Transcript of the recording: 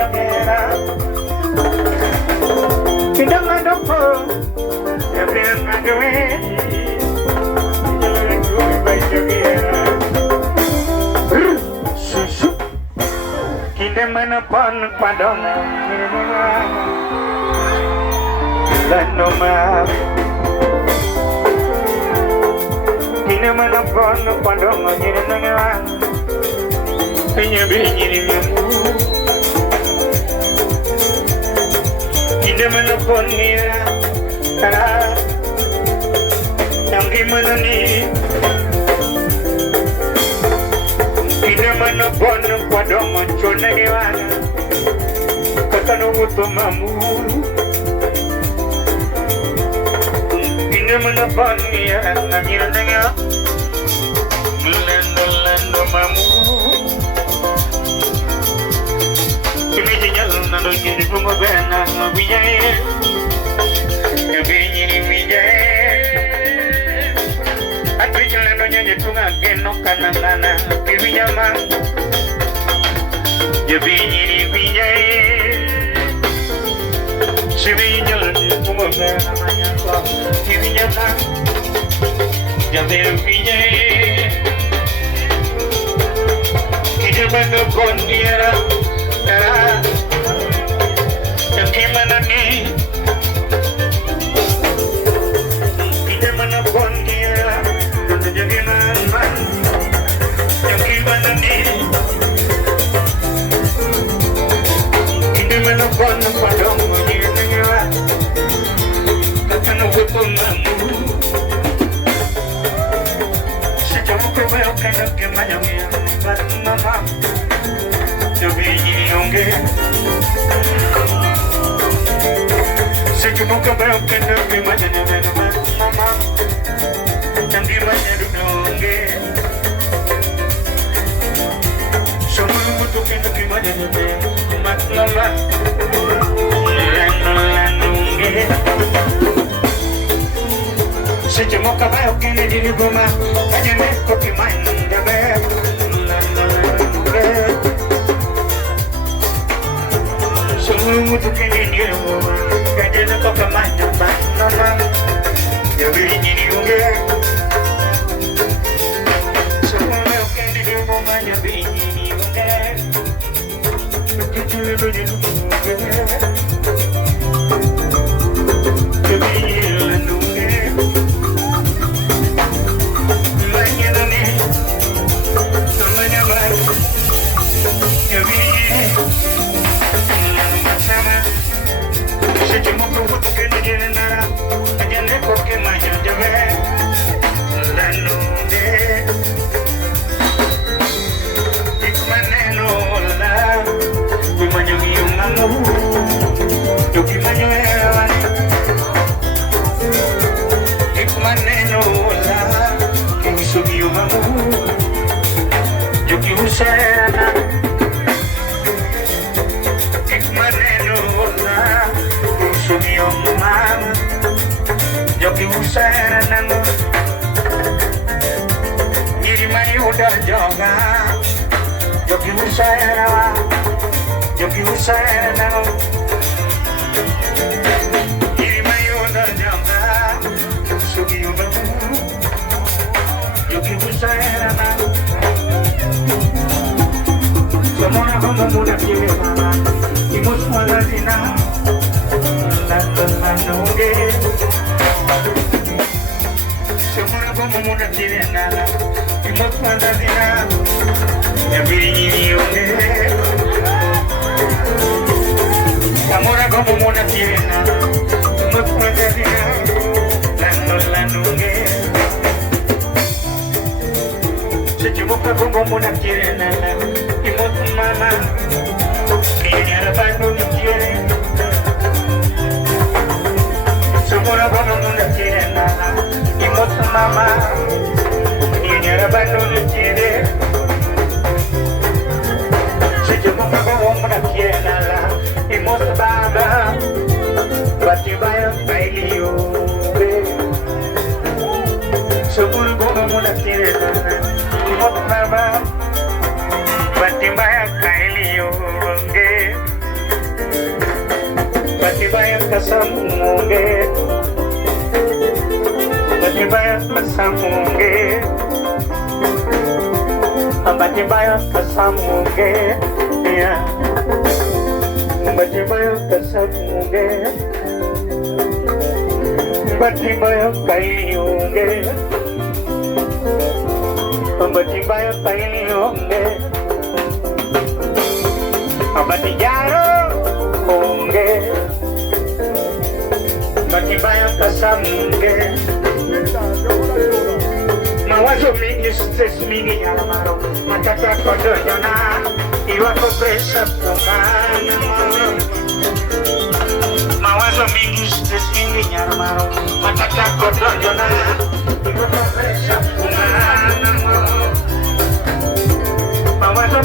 Jamera. Kindamanoko, every man Kindemana pon padona Lanoma Kindemana pon padona Nirana Pinya binyiri mamu Kindemana pon nira Kara Yang gimana ni Kindemana pon padona Chona gewana Katano muto mamu Kindemana pon nira Nirana Lendo mamu Kimi nyal nando kini bungo bena Mabiyae Kabini mijae Atwi lendo nyanye tunga geno kanangana Kimi nyama Kabini mijae Kimi nyal bungo bena Manyakwa Kimi nyama Kabini mijae Kindemana pondiera Yang gimana nih Kita mana pun dia Tentu jadi mana Yang gimana nih Kita mana pun padang Mengira Takkan betul mamu Sejauh kebel kena kemayang yang Mama Jadi yonge Sejumlah kebel kena kemana mama Canggih banyak dudongge Semua untuk kena kemana mat lala Lanungge Sejumlah kebel kena diri rumah Hanya neko kemana jabe Lanungge Semua untuk kena diri rumah Kajana kau kemana mama Jadi ini unge Semua oke di rumah jadi ini unge Kecil di unge Jadi unge Banyak ni Semuanya baik Jadi sama Sejumlah kerupuk kena jenara Aja neko ke maja jabe Lalu de Ikmane nola Kumanyo yung mamu Yuki manyo ewan Ikmane nola Kisugi yung mamu Yuki usena Ikmane nola Kisugi yung mamu Yogi usana Nyiri mayu udah joga Yogi usana Nyiri mayu udah joga Sugi ubamu Yogi usana Semua kamu muda kiri mama Imus maladina Lantuge Semua kamu muda kiri nana Imus maladina Yabini unge Semua kamu muda kiri nana Imus maladina Lantuge Sejumlah kamu muda kiri nana Imus mama Kini ada Bandung kiri Semua kamu muda kiri nana Imut mama Kini ada Bandung kiri kasamunge, bahati mbaya kasamunge, yeah. Bahati mbaya kasamunge, bahati mbaya kailiunge, bahati mbaya kailiunge, bahati jaro unge, bahati mbaya kasamunge. Mawazo mingi, stress mingi ya maro, matata kodo jana, iwako presa kumana. Mawazo mingi, stress mingi ya maro, matata kodo jana, iwako presa kumana. Mawazo